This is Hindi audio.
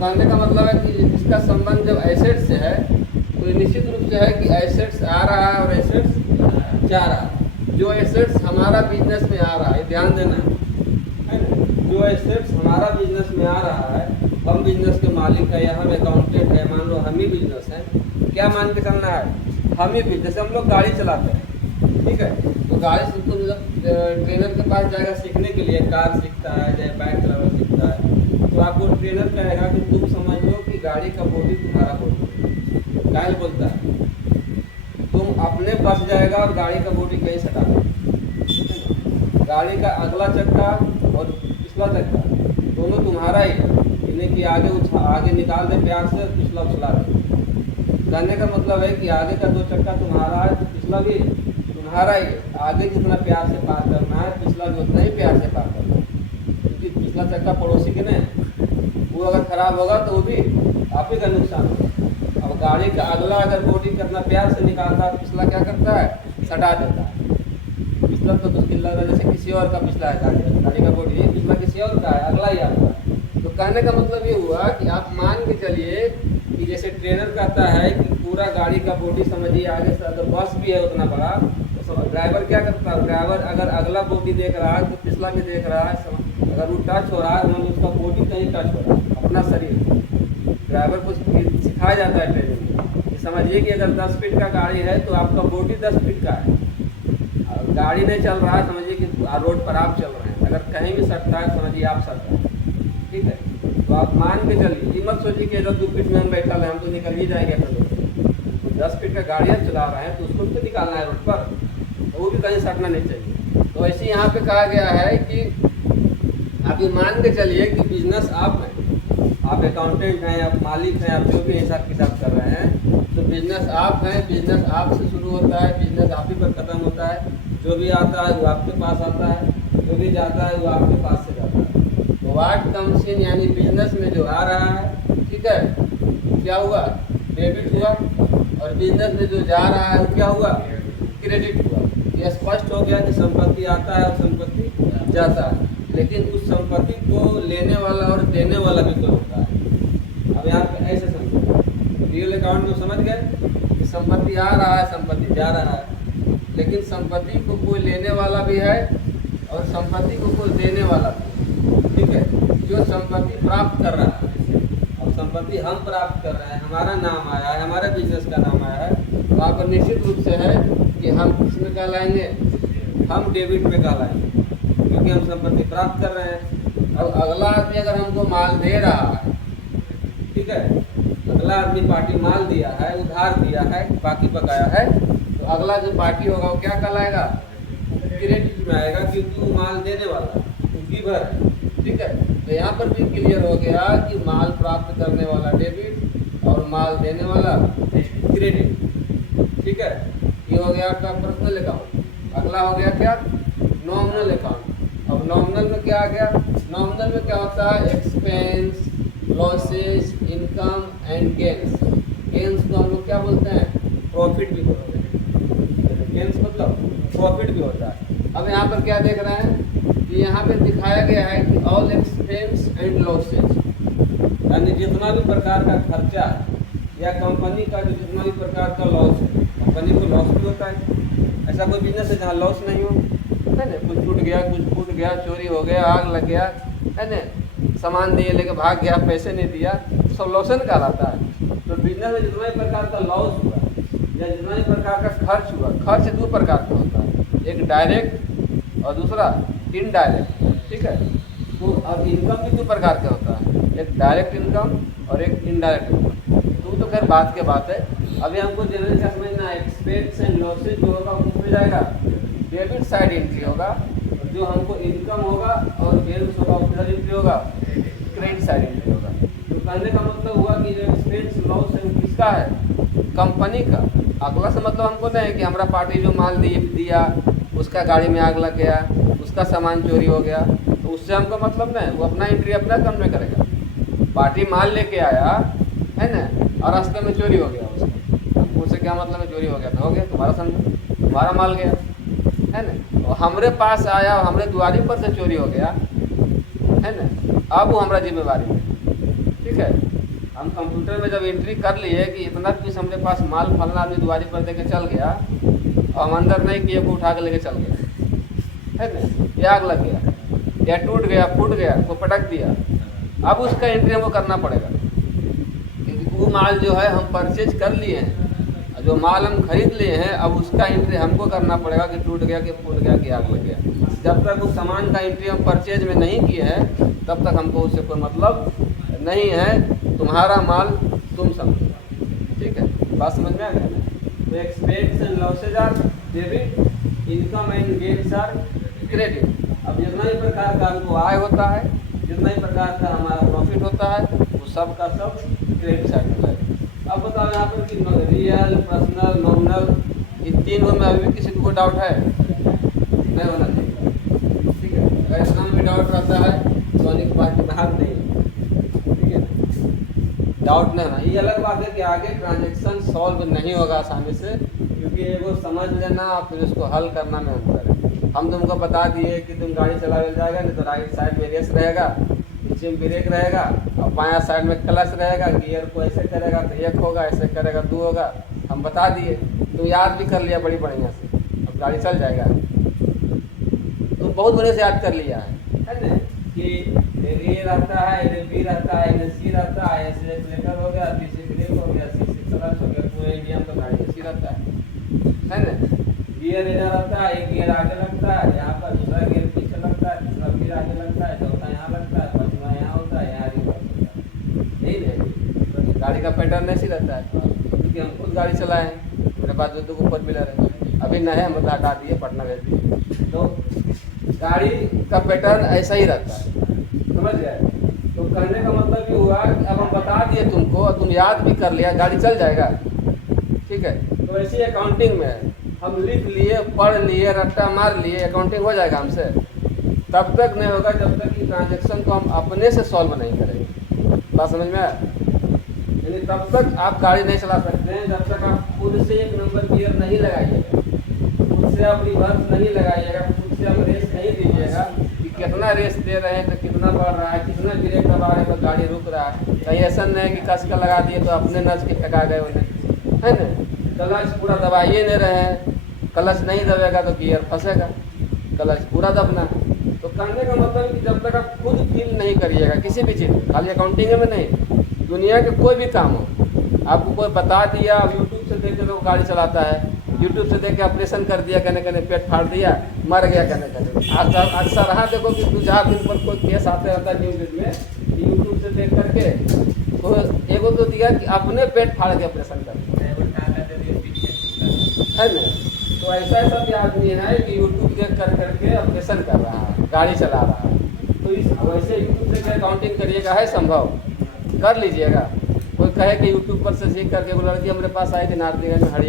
कहने का मतलब है कि इसका संबंध जब एसेट से है तो ये निश्चित रूप से है कि एसेट्स आ रहा है और एसेट्स जा रहा है। जो एसेट्स हमारा बिजनेस में आ रहा है, ध्यान देना है ना, जो एसेट्स हमारा बिजनेस में आ रहा है, हम बिजनेस के मालिक है या हम अकाउंटेंट है, मान लो हम ही बिजनेस है, क्या मान के चलना है, हम ही बिजनेस। हम लोग गाड़ी चलाते हैं, ठीक है, तो गाड़ी से तो ट्रेनर के पास जाएगा सीखने के लिए, कार सीखता है या बाइक चलाना सीखता है, तो आपको ट्रेनर कहेगा कि तुम समझ लो कि गाड़ी का बॉडी तुम्हारा बॉडी है। कायल बोलता है तुम अपने बस जाएगा और गाड़ी का बॉडी कहीं सटा दो। गाड़ी का अगला चक्का और पिछला चक्का दोनों तुम्हारा ही है, इन्हें कि आगे निकाल दे प्यार से, पिछला उछला दे। कहने का मतलब है कि आगे का दो चक्का तुम्हारा है, पिछला भी तुम्हारा ही है। आगे जितना प्यार से पार करना है, पिछला भी उतना ही प्यार से पार करना है, क्योंकि पिछला चक्का पड़ोसी के नहीं, वो अगर खराब होगा तो वो भी आप ही का नुकसान होगा। अब गाड़ी का अगला अगर बॉडी करना प्यार से निकालता है, पिछला क्या करता है, सटा देता है। पिछला तो मुश्किल लग रहा है जैसे किसी और का पिछला है, गाड़ी का बॉडी है, पिछला किसी और का है, अगला ही आपका है। तो कहने का मतलब ये हुआ कि आप मान के चलिए कि जैसे ट्रेनर कहता है कि पूरा गाड़ी का बॉडी समझिए, आगे से अगर बस भी है उतना बड़ा, तो ड्राइवर क्या करता है, ड्राइवर अगर अगला बॉडी देख रहा है तो पिछला भी देख रहा है। अगर वो टच हो रहा है मतलब उसका बॉडी कहीं टच हो रहा है, अपना शरीर। ड्राइवर को सिखाया जाता है ट्रेनिंग में, समझिए कि अगर 10 फीट का गाड़ी है तो आपका बॉडी 10 फीट का है। गाड़ी नहीं चल रहा है, समझिए कि रोड पर आप चल रहे हैं, अगर कहीं भी सटता है समझिए आप सट रहे हैं, ठीक है। तो आप मान के चलिए, ये मत सोचिए कि अगर 2 फीट में हम बैठा है हम तो निकल ही जाएंगे अपने लोग। 10 फीट का गाड़ी आप चला रहे हैं तो उसको भी तो निकालना है रोड पर, तो वो भी कहीं सटना नहीं चाहिए। तो ऐसे यहाँ पे कहा गया है कि आप ये मान के चलिए कि बिजनेस आप हैं, आप अकाउंटेंट हैं, आप मालिक हैं, आप जो भी हिसाब किताब कर रहे हैं, तो बिजनेस आप हैं, बिजनेस आपसे शुरू होता है, बिजनेस आप ही पर ख़त्म होता है। जो भी आता है वो आपके पास आता है, जो भी जाता है वो आपके पास से जाता है। तो वाट कम्स इन यानी बिजनेस में जो आ रहा है, ठीक है, क्या हुआ, डेबिट हुआ, और बिजनेस में जो जा रहा है वो क्या हुआ, क्रेडिट हुआ। यह स्पष्ट हो गया कि संपत्ति आता है और संपत्ति जाता है, लेकिन उस संपत्ति को लेने वाला और देने वाला भी कोई होता है। अब यहाँ पे ऐसे समझो, रियल अकाउंट में समझ गए कि संपत्ति आ रहा है, संपत्ति जा रहा है, लेकिन संपत्ति को कोई लेने वाला भी है और संपत्ति को कोई देने वाला भी, ठीक है। जो संपत्ति प्राप्त कर रहा है, अब संपत्ति हम प्राप्त कर रहे हैं, हमारा नाम आया है, हमारे बिजनेस का नाम आया है, वहाँ पर निश्चित रूप से है कि हम किसमें कहलाएंगे, हम डेबिट में कहलाएंगे, क्योंकि हम संपत्ति प्राप्त कर रहे हैं। अब अगला आदमी अगर हमको माल दे रहा है, ठीक है, अगला आदमी पार्टी माल दिया है, उधार दिया है, बाकी बकाया है, तो अगला जो पार्टी होगा वो क्या कहलाएगा, क्रेडिट में आएगा, क्योंकि वो माल देने वाला है, गिवर है, ठीक है। तो यहाँ पर भी क्लियर हो गया कि माल प्राप्त करने वाला डेबिट और माल देने वाला क्रेडिट, ठीक है। ये हो गया आपका पर्सनल अकाउंट। अगला हो गया क्या, नॉमिनल अकाउंट। अब नॉमिनल में क्या आ गया, नॉमिनल में क्या होता है, expense, losses, income and gains. Gains को हम लोग क्या बोलते हैं, प्रॉफिट भी बोलते हैं। गेन्स मतलब प्रॉफिट भी होता है। अब यहाँ पर क्या देख रहे हैं कि यहाँ पे दिखाया गया है कि ऑल एक्सपेंस एंड लॉसेस, यानी जितना भी प्रकार का खर्चा है या कंपनी का जो जितना भी प्रकार का लॉस है, कंपनी को लॉस भी होता है। ऐसा कोई बिजनेस है जहाँ लॉस नहीं हो, है ना, कुछ टूट गया, कुछ फूट गया, चोरी हो गया, आग लग गया, है ना, सामान दिए लेके भाग गया, पैसे नहीं दिया, सब लॉसन कहलाता है। तो बिजनेस में जितना भी प्रकार का लॉस हुआ या जितना भी प्रकार का खर्च हुआ, खर्च 2 प्रकार का होता है, एक डायरेक्ट और दूसरा इनडायरेक्ट, ठीक है। तो अब इनकम भी 2 प्रकार का होता है, एक डायरेक्ट इनकम और एक इनडायरेक्ट इनकम। तो खैर बात के बात है, अभी हमको जनरल क्या समझना है, एक्सपेंस एंड लॉसेज जो होगा वो किसमें जाएगा, डेबिट साइड एंट्री होगा, और जो हमको इनकम होगा और गेन्स होगा उधर एंट्री होगा, क्रेडिट साइड एंट्री होगा। तो कहने का मतलब हुआ कि जो एक्सपेंस लॉस है किसका है, कंपनी का। अगला से मतलब हमको नहीं है कि हमारा पार्टी जो माल दिया उसका गाड़ी में आग लग गया, उसका सामान चोरी हो गया, तो उससे हमको मतलब नहीं, वो अपना एंट्री अपना अकाउंट में करेगा। पार्टी माल लेके आया है ना, और रास्ते में चोरी हो गया, उससे क्या मतलब है, चोरी हो गया तो हो गया, तुम्हारा समझो, तुम्हारा माल गया, है ना। और हमरे पास आया और हमरे दुआरी पर से चोरी हो गया, है ना, अब वो हमारा जिम्मेवारी है, ठीक है। हम कंप्यूटर में जब एंट्री कर लिए कि इतना पीस हमारे पास माल फलना आदमी दुआरी पर दे के चल गया और हम अंदर नहीं किए को उठा के लेके चल गया, है ना, या आग लग गया या टूट गया फूट गया को पटक दिया, अब उसका एंट्री हमको करना पड़ेगा क्योंकि वो माल जो है हम परचेज कर लिए हैं, जो माल हम खरीद लिए हैं अब उसका एंट्री हमको करना पड़ेगा कि टूट गया कि फूट गया कि आग लग गया। जब तक उस सामान का एंट्री हम परचेज में नहीं किए हैं तब तक हमको उससे कोई मतलब नहीं है, तुम्हारा माल तुम समझो, ठीक है, बात समझ में आ गया। तो expense and losses are debit, income and gains are credit. अब जितना भी प्रकार का हमको आय होता है, जितना भी प्रकार का हमारा प्रॉफिट होता है, वो सब का सब क्रेडिट साइड में जाएगा। अब बताओ यहाँ पर कि रियल, पर्सनल, नॉमिनल, इन तीनों में अभी भी किसी को डाउट है? नहीं होना चाहिए, ठीक है। अगर इतना भी डाउट रहता है तो अनेक बात की बात नहीं है, ठीक है, डाउट नहीं होना। ये अलग बात है कि आगे ट्रांजेक्शन सॉल्व नहीं होगा आसानी से, क्योंकि एगो समझ लेना और फिर उसको हल करना में अंतर है। हम तुमको बता दिए कि तुम गाड़ी चलावे जाएगा नहीं तो राइट साइड में रेस रहेगा, नीचे में ब्रेक रहेगा और बायां साइड में क्लच रहेगा, गियर को ऐसे करेगा तो एक होगा, ऐसे करेगा दो होगा, हम बता दिए, तुम याद भी कर लिया बड़ी बढ़िया से, अब गाड़ी चल जाएगा। तुम बहुत बढ़िया से याद कर लिया है ना, कि ए रहता है, बी रहता है, सी रहता है, एक्सीलरेटर हो गया, बी से ब्रेक हो गया, सी से क्लच हो गया, पूरे इंडिया में तो गाड़ी ऐसी रहता है ना। गियर इधर रहता है, एक गियर आगे लगता है, यहाँ पर दूसरा गियर पीछे लगता है, तीसरा गियर आगे लगता है, चौथा यहाँ लगता है, पांचवा यहाँ होता है, यहाँ रिवर्स होता है, नहीं नहीं, गाड़ी का पैटर्न ऐसी रहता है, क्योंकि हम खुद गाड़ी चलाए हैं, मेरे पास जो 2 फोर व्हीलर है, अभी नए हम हटा दिए, पटना भेज दिए, तो गाड़ी का पैटर्न ऐसा ही रहता है, समझ गए। तो कहने का मतलब ये हुआ कि अब हम बता दिए तुमको और तुम याद भी कर लिया, गाड़ी चल जाएगा, ठीक है। तो ऐसी अकाउंटिंग में है, हम लिख लिए, पढ़ लिए, रट्टा मार लिए, अकाउंटिंग हो जाएगा हमसे, तब तक नहीं होगा जब तक कि ट्रांजैक्शन को हम अपने से सॉल्व नहीं करेंगे। बात समझ में आया? यानी तब तक आप गाड़ी नहीं चला सकते हैं जब तक आप खुद से 1 नंबर गियर नहीं लगाइएगा, खुद से आप रिवर्स नहीं लगाइएगा, खुद से आप रेस नहीं दीजिएगा कि कितना रेस दे रहे हैं तो कितना बढ़ रहा है, कितना ब्रेक दबा रहे हैं तो गाड़ी रुक रहा है। कहीं ऐसा नहीं है कि कस का लगा दिए तो अपने नच के टका गए उन्हें, है ना। क्लच पूरा दबाइए नहीं रहे हैं, क्लच नहीं दबेगा तो गियर फंसेगा, क्लच पूरा दबना। तो कहने का मतलब कि जब तक आप खुद फील नहीं करिएगा किसी भी चीज़, खाली अकाउंटिंग में नहीं, दुनिया के कोई भी काम हो, आपको कोई बता दिया, अब यूट्यूब से देख के लोग गाड़ी चलाता है, यूट्यूब से देख के ऑपरेशन कर दिया, कहने कहने पेट फाड़ दिया, मर गया, कहने कहने अक्सर रहा देखो कि 2-4 दिन पर कोई केस आते रहता है न्यूज़ में, यूट्यूब से देख करके तो एगो तो दिया कि अपने पेट फाड़ के ऑपरेशन कर दिया, है ना। तो ऐसा भी आदमी है कि यूट्यूब देख करके ऑपरेशन कर रहा है, गाड़ी चला रहा है। तो इस वैसे यूट्यूब से अकाउंटिंग करिएगा, है संभव, कर लीजिएगा। कोई कहे कि यूट्यूब पर से सीख करके वो लड़की हमारे पास आई थी नारदीगंज में, हड़ी